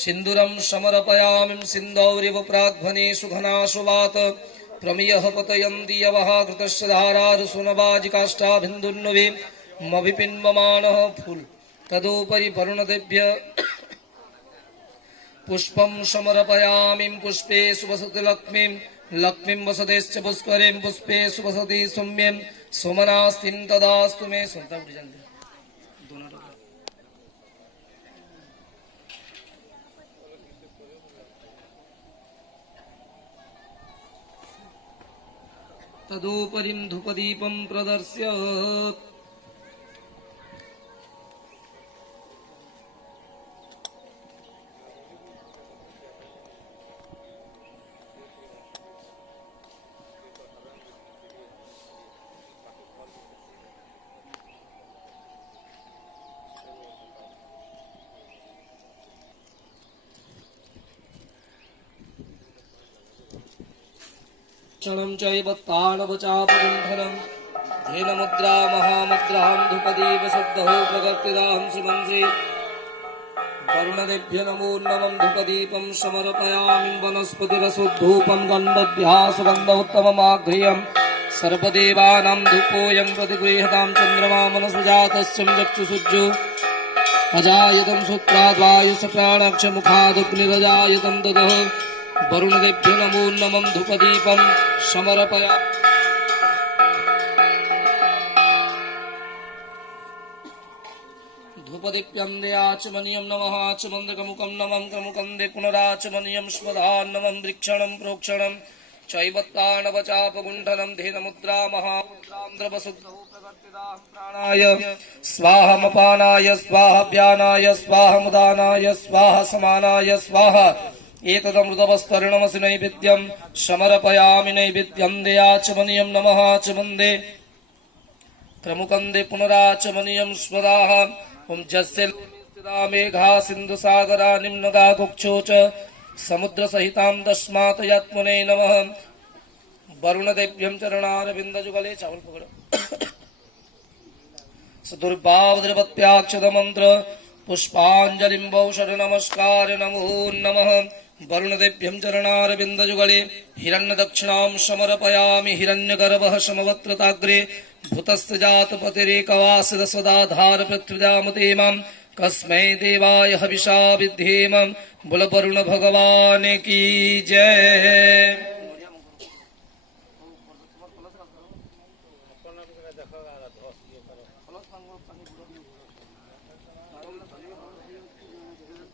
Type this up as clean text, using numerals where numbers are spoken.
सिंदूरं समर्पयामि सिंदौरिव प्राग्भने सुघनाशुवात प्रमेयः पतयन्ति यवः घृतस्य धारारुसुनवाजिकाष्ठाभिन्दुन्नवे मभिपिन्वमानः फूल तदुपरि वरुणदेभ्य पुष्पं समर्पयामि पुष्पे सुवसति लक्ष्मीं लक्ष्मीं वसतेश्च पुष्करीं पुष्पे सुवसति सौम्यं सोमनास्तिं तदास्तु मे सुनता तदुपरिं धूपदीपं प्रदर्श्य क्षणं चैव ताणवचापकुण्ठनं धेन मुद्रा महामुद्रां धूपदीप शब्दः प्रवर्तितां सुमंसि वरुणदेभ्यो नमो नमः धूपदीपं समर्पयामि वनस्पतिरसोद्धूपं गन्धभ्यः सुगन्धोत्तममाघ्रियं सर्वदेवानां धूपोऽयं प्रतिगृह्यतां चन्द्रमा मनसुजातस्य चक्षुषुज्जो अजायतं सूत्राद्वायुसप्राणाक्षमुखादग्निरजायतं ततः वरुणदेभ्यो नमो नमः धूपदीपं समर्पयामि धूपदीप्यं दयाचमनीयं नमः आचमन्द्रकमुकं नमः क्रमुकन्दे पुनराचमनीयं स्मदान् नमः वृक्षणं प्रोक्षणं चैवत्ताणवचापगुण्ठनं धेनमुद्रा महामुद्रां द्रवशुद्धौ प्रवर्तितां प्राणाय स्वाहामपानाय स्वाहाभ्यानाय स्वाहामुदानाय स्वाहा समानाय स्वाहा एतदमृतवस्तर्णमसि नैवेद्यं समर्पयामि नैवेद्यं दयाचमनीयं नमः आचमन्दे क्रमुकन्दे पुनराचमनीयं स्मदाः ॐ जस्य मेघा सिन्धुसागरा निम्नगा कुक्षो च समुद्रसहितां तस्मात् यात्मने नमः वरुणदेभ्यं चरणारविन्दजुगले चावल पकड़ो सदुर्भावद्रवत्याक्षतमन्त्र पुष्पाञ्जलिं वौषध नमस्कार नमो नमः वरुणदेभ्यं चरणारविन्दजुगले हिरण्यदक्षिणां समर्पयामि हिरण्यगर्भः समवत्रताग्रे भूतस्य जातपतिरेकवासिद सदाधार पृथ्व्यामते मां कस्मै देवाय हविषा विद्धेम बोल वरुण भगवान की जय।